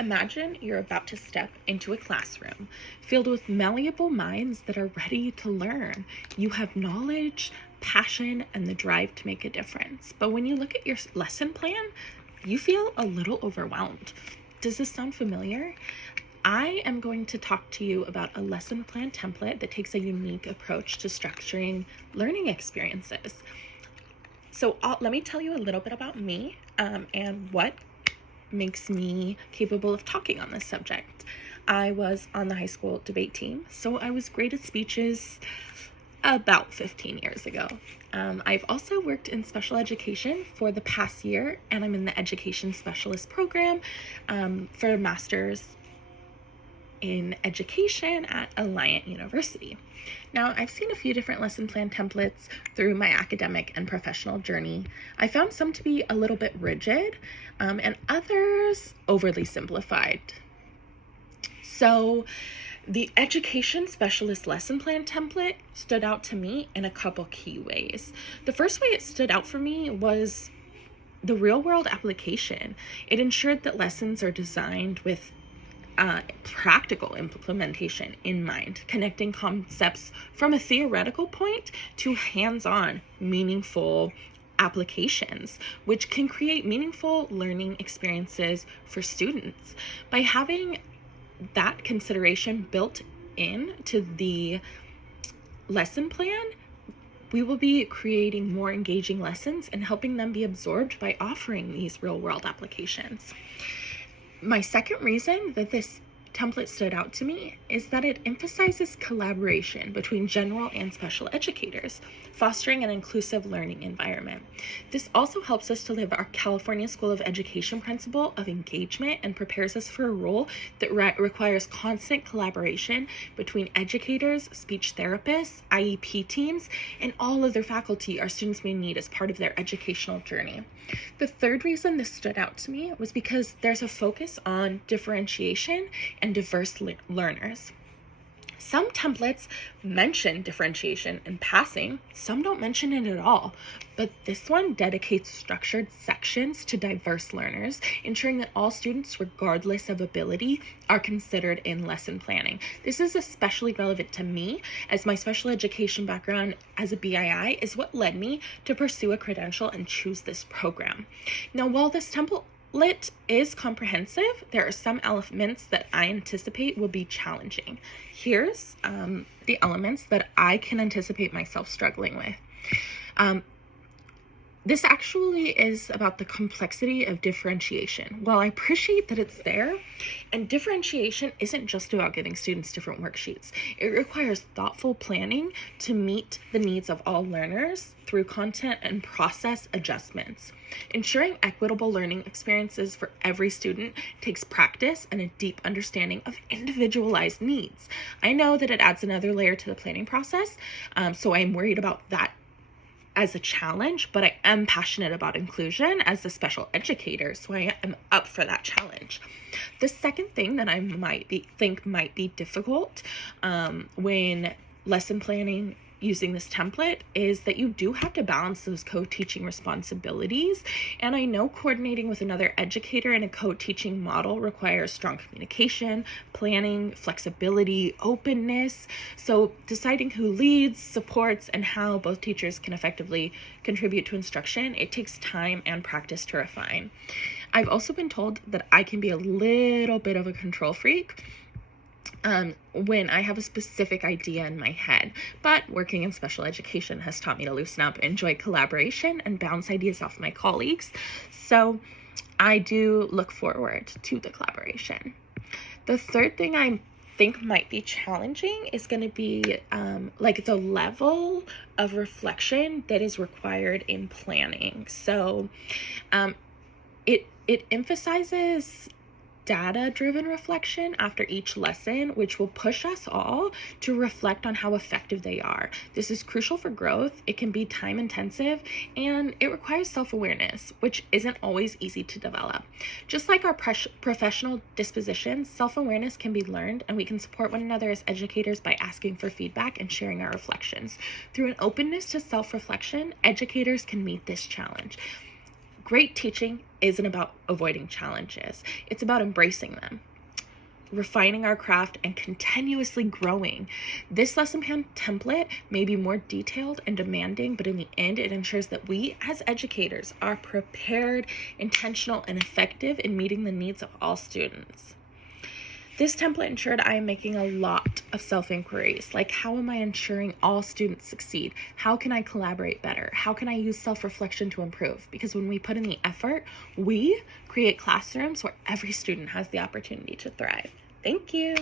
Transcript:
Imagine you're about to step into a classroom filled with malleable minds that are ready to learn. You have knowledge, passion, and the drive to make a difference. But when you look at your lesson plan, you feel a little overwhelmed. Does this sound familiar? I am going to talk to you about a lesson plan template that takes a unique approach to structuring learning experiences. So let me tell you a little bit about me and what makes me capable of talking on this subject. I was on the high school debate team, so I was great at speeches about 15 years ago. I've also worked in special education for the past year, and I'm in the education specialist program for a master's in education at Alliant University. Now, I've seen a few different lesson plan templates through my academic and professional journey. I found some to be a little bit rigid and others overly simplified. So the education specialist lesson plan template stood out to me in a couple key ways. The first way it stood out for me was the real world application. It ensured that lessons are designed with practical implementation in mind, connecting concepts from a theoretical point to hands-on, meaningful applications, which can create meaningful learning experiences for students. By having that consideration built in to the lesson plan, we will be creating more engaging lessons and helping them be absorbed by offering these real-world applications. My second reason that this template stood out to me is that it emphasizes collaboration between general and special educators, fostering an inclusive learning environment. This also helps us to live our California School of Education principle of engagement and prepares us for a role that requires constant collaboration between educators, speech therapists, IEP teams, and all other faculty our students may need as part of their educational journey. The third reason this stood out to me was because there's a focus on differentiation and diverse learners. Some templates mention differentiation in passing, some don't mention it at all, but this one dedicates structured sections to diverse learners, ensuring that all students, regardless of ability, are considered in lesson planning. This is especially relevant to me, as my special education background as a BII is what led me to pursue a credential and choose this program. Now, while this template is comprehensive, there are some elements that I anticipate will be challenging. Here's the elements that I can anticipate myself struggling with. This actually is about the complexity of differentiation. While I appreciate that it's there, and differentiation isn't just about giving students different worksheets. It requires thoughtful planning to meet the needs of all learners through content and process adjustments. Ensuring equitable learning experiences for every student takes practice and a deep understanding of individualized needs. I know that it adds another layer to the planning process, so I'm worried about that as a challenge, but I am passionate about inclusion as a special educator, so I am up for that challenge. The second thing that I think might be difficult when lesson planning using this template is that you do have to balance those co-teaching responsibilities. And I know coordinating with another educator in a co-teaching model requires strong communication, planning, flexibility, openness. So deciding who leads, supports, and how both teachers can effectively contribute to instruction, it takes time and practice to refine. I've also been told that I can be a little bit of a control freak when I have a specific idea in my head, but working in special education has taught me to loosen up, enjoy collaboration, and bounce ideas off my colleagues. So I do look forward to the collaboration. The third thing I think might be challenging is going to be the level of reflection that is required in planning. So it emphasizes data-driven reflection after each lesson, which will push us all to reflect on how effective they are. This is crucial for growth. It can be time-intensive, and it requires self-awareness, which isn't always easy to develop. Just like our professional dispositions, self-awareness can be learned, and we can support one another as educators by asking for feedback and sharing our reflections. Through an openness to self-reflection, educators can meet this challenge. Great teaching isn't about avoiding challenges. It's about embracing them, refining our craft, and continuously growing. This lesson plan template may be more detailed and demanding, but in the end, it ensures that we as educators are prepared, intentional, and effective in meeting the needs of all students. This template ensured I am making a lot of self-inquiries, like how am I ensuring all students succeed? How can I collaborate better? How can I use self-reflection to improve? Because when we put in the effort, we create classrooms where every student has the opportunity to thrive. Thank you.